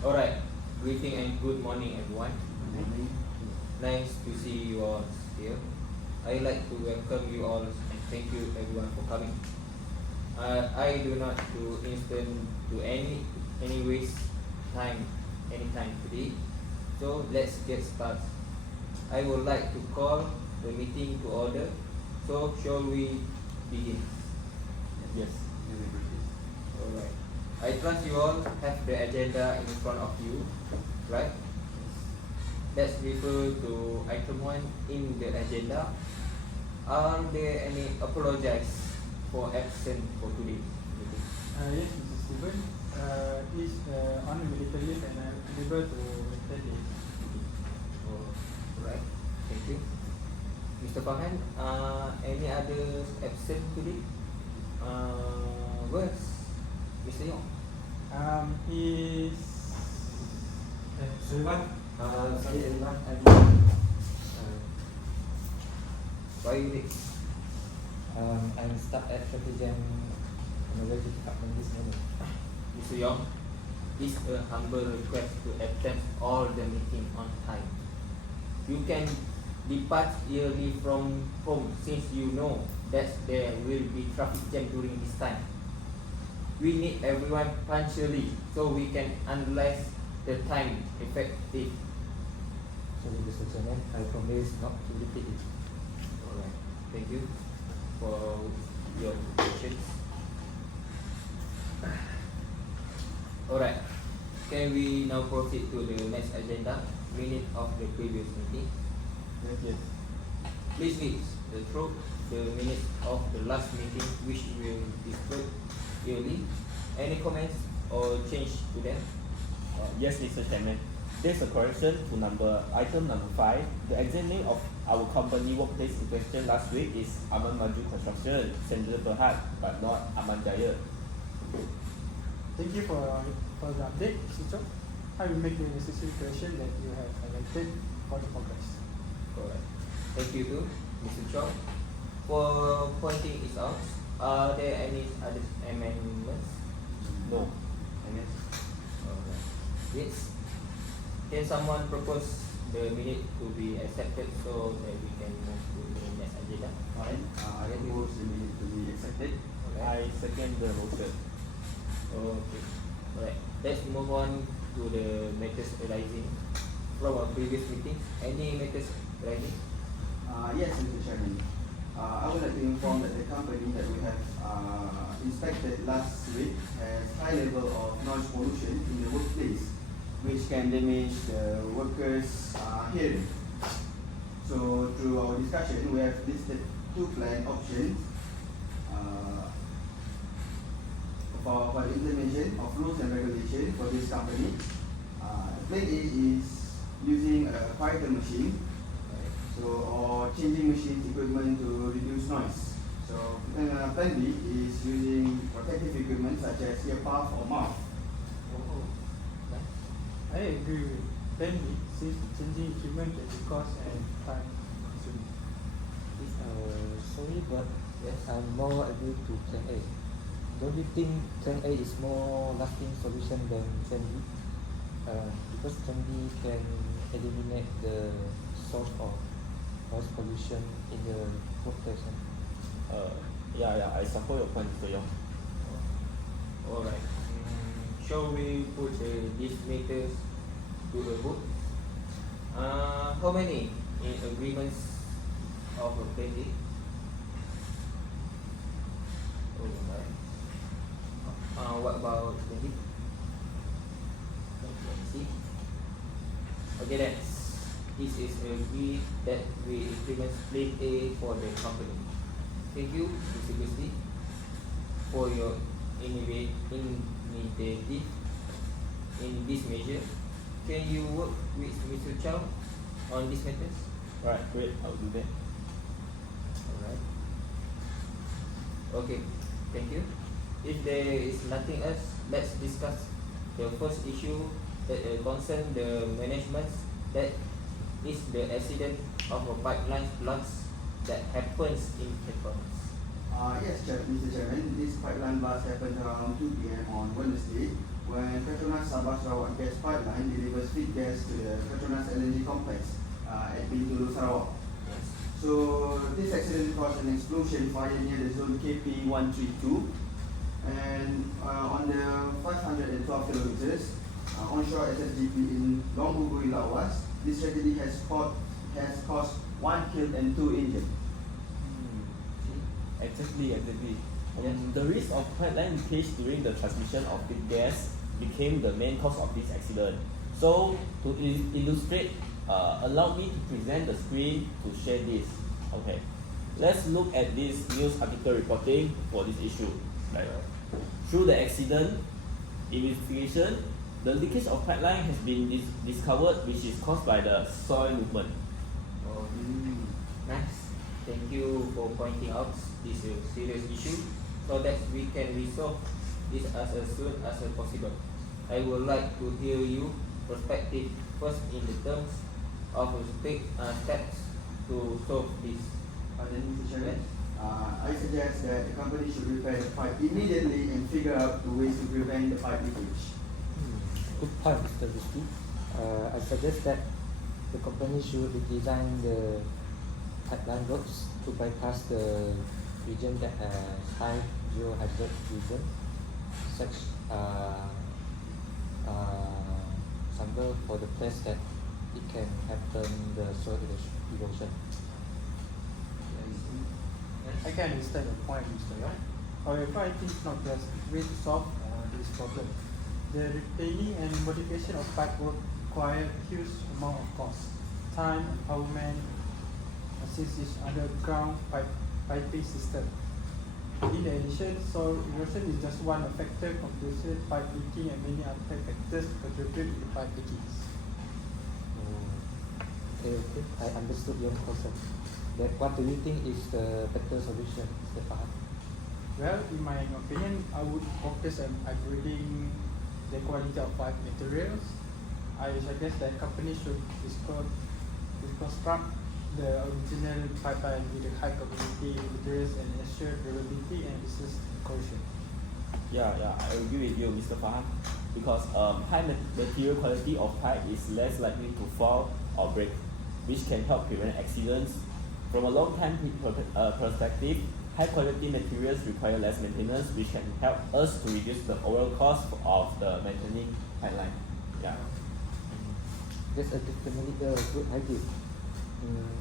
Alright, greeting and good morning everyone. Nice to see you all here. I like to welcome you all and thank you everyone for coming. I do not do instant to any waste time anytime today. So let's get started. I would like to call the meeting to order. So shall we begin? Yes. Alright. I trust you all have the agenda in front of you, right? Let's refer to item 1 in the agenda. Are there any apologies for absent for today? Yes, Mr. Stephen. Is on medical leave and I'm unable to attend it. Alright, thank you. Mr. Farhan, any others absent today? Where's Mr. Yong? He's Everyone. Sorry everyone, Why you late? I'm stuck at traffic jam on the way to pick up from this morning. Mr. Yong, it's a humble request to attend all the meeting on time. You can depart early from home since you know that there will be traffic jam during this time. We need everyone punctually so we can analyze the time effective. Sorry, Mr. Chairman, I promise not to repeat it. Alright, thank you for your patience. Alright, can we now proceed to the next agenda, minute of the previous meeting? Yes. Please read through the minutes of the last meeting which will display yearly. Any comments or change to them? Yes, Mr. Chairman. There's a correction to item number 5. The exact name of our company workplace in question last week is Aman Maju Construction, Central Farhan, but not Aman Jaya. Thank you for the update, Mr. Chow. I will make the necessary correction that you have highlighted for the progress. Alright, thank you too, Mr. Chow, for pointing it out. Are there any other amendments? No. Alright. Yes. Can someone propose the minute to be accepted so that we can move to the next agenda? Fine. I propose the minute to be accepted. Alright. I second the motion. Okay. Alright. Let's move on to the matters arising from our previous meetings. Any matters arising? Yes, Mr. Chairman. I would like to inform that the company that we have inspected last week has high level of noise pollution in the workplace, which can damage the workers' hearing. So through our discussion, we have listed 2 plan options for the implementation of rules and regulations for this company. Plan A is using a quieter machine, or changing machines equipment to reduce noise. So plan B is using protective equipment such as ear puff or mouth. Oh, nice. I agree with plan B since changing equipment can be cost and time consuming. Sorry, but yes, I'm more agree to Plan A. Don't you think Plan A is more lasting solution than Plan B? Because Plan B can eliminate the source of noise pollution in the workplace. Yeah, I support your point, Mr. Yong. Alright. Shall we put these matters to the vote? How many in agreements of a plan A? Alright. What about the hit? Let me see. Okay, this is agreed that we implement plan A for the company. Thank you, Mr. Gusti, for your initiative in this measure. Can you work with Mr. Chow on these matters? Right, great, I'll do that. Alright. Okay, thank you. If there is nothing else, let's discuss the first issue that concerns the management, that is the accident of a pipeline floods that happens in Petronas. Yes, Mr. Chairman. This pipeline blast happened around 2 p.m. on on Wednesday when Petronas Sabah Sarawak Gas Pipeline delivers feed gas to the Petronas LNG complex at Pintu Sarawak. Yes. So this accident caused an explosion fire near the zone KP132, and on the 512 kilometers onshore SSGP in Longbugui, Lawas, this tragedy has caused 1 killed and 2 injured. Exactly. Yes. The risk of pipeline leakage during the transmission of feed gas became the main cause of this accident. So to illustrate, allow me to present the screen to share this. Okay, let's look at this news article reporting for this issue. Right. Through the accident investigation, the leakage of pipeline has been discovered, which is caused by the soil movement. Oh, nice. Thank you for pointing out this serious issue so that we can resolve this as soon as possible. I would like to hear your perspective first in the terms of steps to solve this. Then Mr. Chairman, I suggest that the company should repair the pipe immediately and figure out the ways to prevent the pipe leakage. Good point, Mr. Gusti. I suggest that the company should redesign the pipeline roads to bypass the region that has high geohazard region, such example for the place that it can happen the soil erosion. I can understand the point, Mr. Yong. However, I think not best way to solve this problem. The retaining and modification of pipe work require huge amount of cost, time, empowerment, since it's underground piping system. In addition, soil erosion is just one factor, compression, pipe leaking, and many other factors contribute to pipe leakage. Okay, I understood your concept. That what do you think is the better solution, Mr. Farhan? Well, in my opinion, I would focus on upgrading the quality of pipe materials. I suggest that companies should reconstruct the original pipeline with the high quality materials and ensure durability and resist corrosion. Yeah, I agree with you, Mr. Farhan, because high material quality of pipe is less likely to fall or break, which can help prevent accidents. From a long-time perspective, high-quality materials require less maintenance, which can help us to reduce the overall cost of the maintaining pipeline. Yeah. That's a definitely a good idea.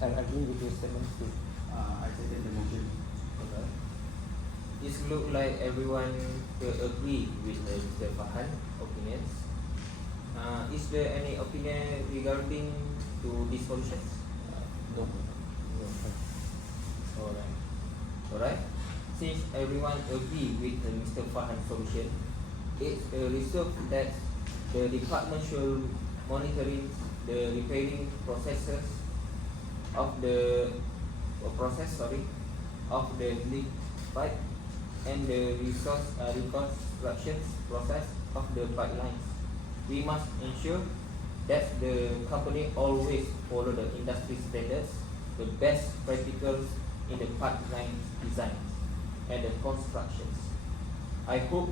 I agree with your statement too. I second the motion. Okay. It looks like everyone will agree with Mr. Farhan opinions. Is there any opinion regarding to this solution? No. Alright. Since everyone agree with Mr. Farhan's solution, it's reserved that the department should monitoring the repairing processes of the leak pipe and the reconstruction process of the pipelines. We must ensure that the company always follow the industry standards, the best practicals in the pipeline design and the constructions. I hope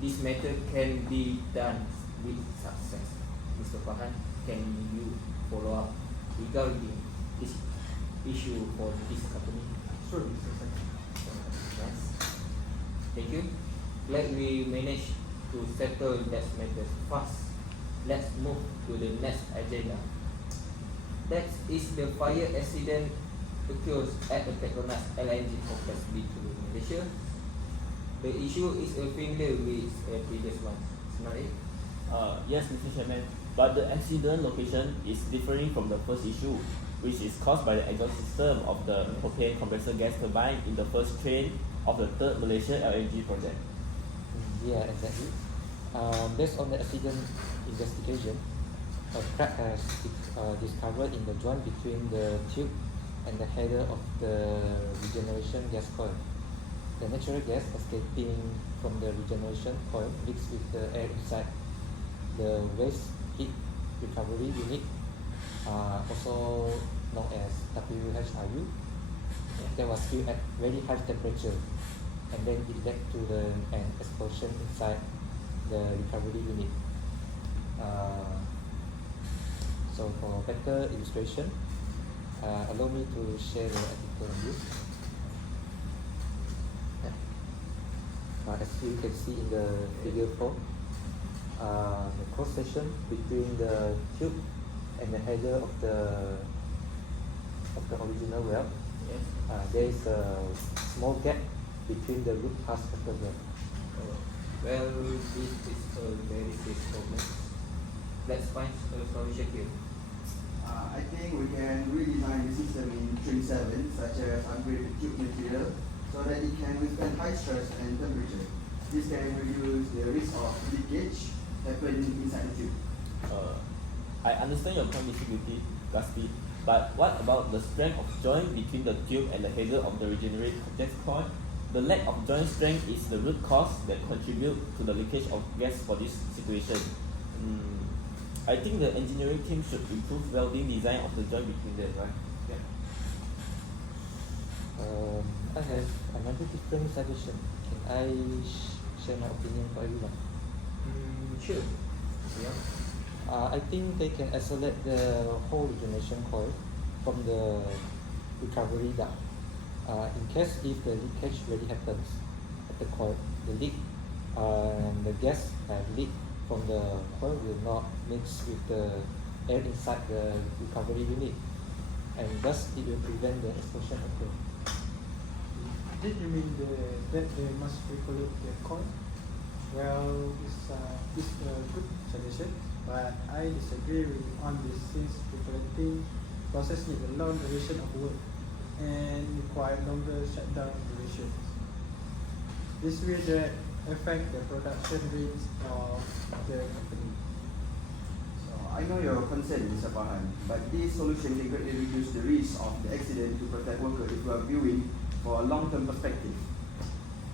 this matter can be done with success. Mr. Farhan, can you follow up regarding this issue for this company? Sure, Mr. Secretary. Yes. Thank you. Glad we managed to settle that matter fast. Let's move to the next agenda. That is the fire accident occurs at the Petronas LNG complex B2 Malaysia. The issue is familiar with previous one, isn't it? Yes, Mr. Chairman, but the accident location is differing from the first issue, which is caused by the exhaust system of the propane compressor gas turbine in the first train of the third Malaysia LNG project. Yeah, exactly. Based on the accident investigation, a crack has discovered in the joint between the tube and the header of the regeneration gas coil. The natural gas escaping from the regeneration coil mixed with the air inside the waste heat recovery unit, also known as WHRU, that was filled at very high temperature. and then it led to an explosion inside the recovery unit. So for better illustration, allow me to share the article on this. As you can see in the figure 4, the cross section between the tube and the header of the original well, Yes. there is a small gap between the root pass of the well. Well, this is a very big problem. Let's find a solution here. I think we can redesign the system in trim 7, such as upgrade the tube material so that it can withstand high stress and temperature. This can reduce the risk of leakage happening inside the tube. I understand your point, Mr. Gusti, but what about the strength of joint between the tube and the header of the regenerate gas coil? The lack of joint strength is the root cause that contribute to the leakage of gas for this situation. I think the engineering team should improve welding design of the joint between them, right? Yeah. I have another different suggestion. Can I share my opinion for everyone? Sure. Yeah. I think they can isolate the whole regeneration coil from the recovery duct. In case if the leakage really happens at the coil, the leak and the gas leak from the coil will not mix with the air inside the recovery unit, and thus it will prevent the explosion occur. Did you mean that they must recollect the coil? Well, it's a good suggestion, but I disagree with you on this since recollecting process need a long duration of work and require longer shutdown durations. This will affect the production rates of the company. So I know your concern, Mr. Farhan, but this solution can greatly reduce the risk of the accident to protect workers if we are viewing for a long-term perspective.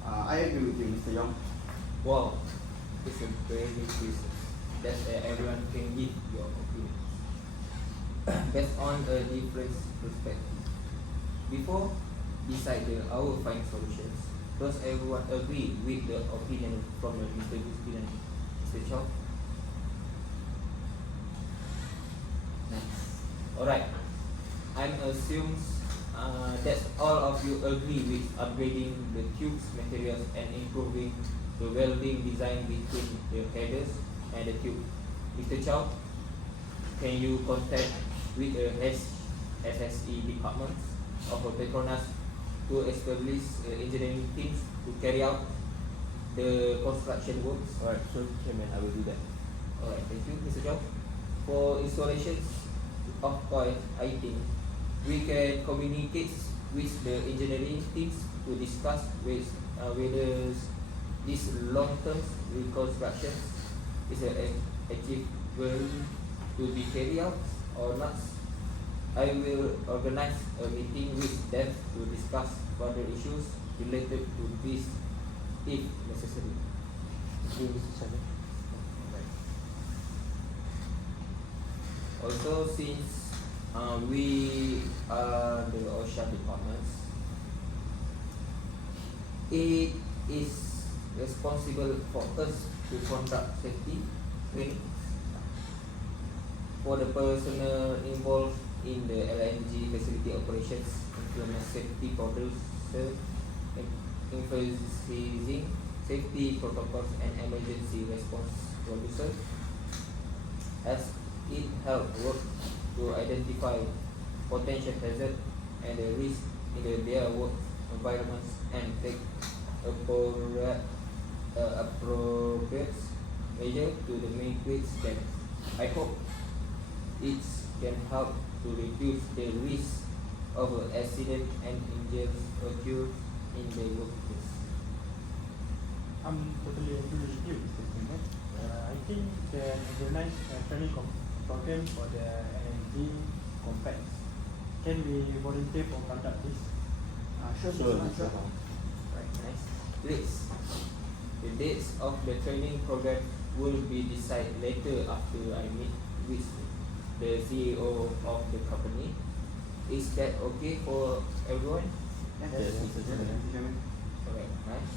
I agree with you, Mr. Yong. Wow, it's a very big business that everyone can give your opinions based on a different perspective. Before deciding our final solutions, does everyone agree with the opinion from Mr. Gusti and Mr. Chow? Alright, I'm assumes that all of you agree with upgrading the tube's materials and improving the welding design between the headers and the tube. Mr. Chow, can you contact with the SSE departments of Petronas to establish engineering teams to carry out the construction works? Alright, sure, Chairman, I will do that. Alright, thank you, Mr. Chow. For installations of coil, I think we can communicate with the engineering teams to discuss with whether this long-term reconstruction is achievable to be carried out or not. I will organize a meeting with them to discuss further issues related to this if necessary. Thank you, Mr. Chairman. Also, since we are the OSHA departments, it is responsible for us to conduct safety training for the personnel involved in the LNG facility operations, implement safety procedures, emphasizing safety protocols and emergency response procedures, as it helps work to identify potential hazards and the risk in their work environments and take appropriate measure to the mitigate them. I hope it can help to reduce the risk of accident and injuries occur in the workplace. I'm totally agree with you, Mr. Chairman. I think can organize a training program for the LNG complex. Can we volunteer for conduct this? Sure, Sure, Mr. Mr. Yong. Right, nice. Please, the dates of the training program will be decided later after I meet with the CEO of the company. Is that okay for everyone? Yes, Yes, Mr. Chairman. Mr. Chairman. Alright, nice.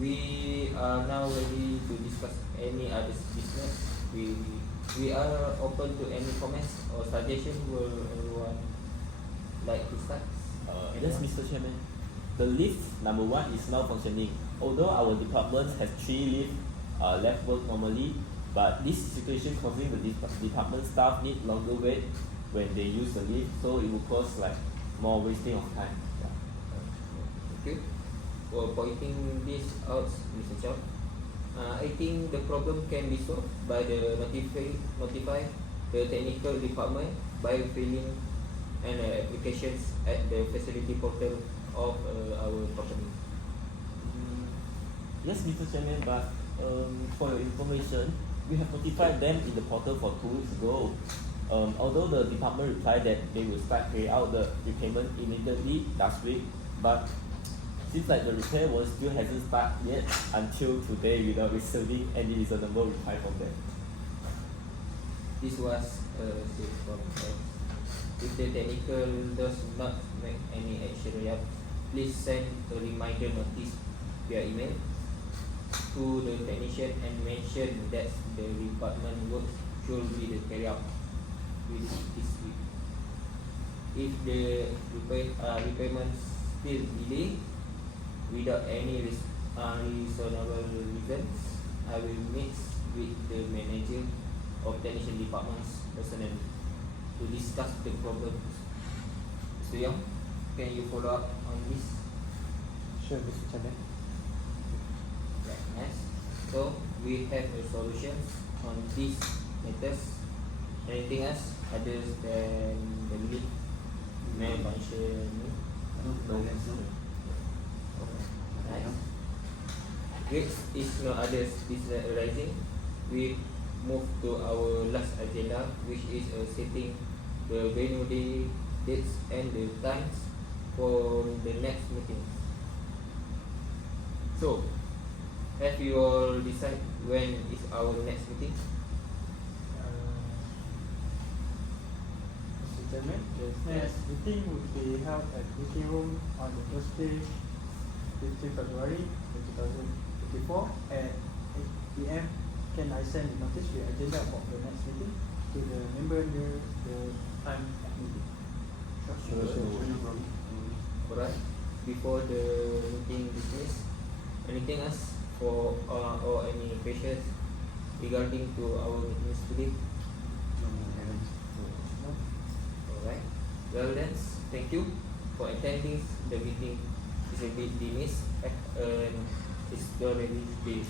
We are now ready to discuss any other business. We are open to any comments or suggestion. Will anyone like to start? Yes, Mr. Chairman. The lift number 1 is now functioning. Although our department has 3 lifts left work normally, but this situation causing the department staff need longer wait when they use the lift, so it will cause like more wasting of time. Yeah. Thank you for pointing this out, Mr. Chow. I think the problem can be solved by the notify the technical department by filling an applications at the facility portal of our company. Yes, Mr. Chairman, but for your information, we have notified them in the portal for 2 weeks ago. Although the department replied that they will start paying out the repayment immediately last week, but seems like the repair work still hasn't started yet until today without receiving any reasonable reply from them. This was a serious problem. If the technical does not make any action yet, please send a reminder notice via email to the technician and mention that the department work should be carried out with this week. If the repayment still delay without any reasonable reasons, I will meet with the manager of technician departments personally to discuss the problem. Mr. Yong, can you follow up on this? Sure, Mr. Chairman. Right, nice. So we have a solution on these matters. Anything else other than the lead malfunction? No. Nice. Great. If no others is arising, we move to our last agenda, which is setting the venue dates and the times for the next meeting. So, have you all decided when is our next meeting? Mr. Chairman, the next meeting would be held at meeting room on the Thursday, 15 February 2024 at 8 p.m. Can I send the notice with agenda about the next meeting to the member near the time of meeting? Sure. Alright. Before the meeting business, anything else for or any questions regarding to our meetings today? No. Alright. Well then, thank you for attending the meeting. It's a bit dismissed and it's already day.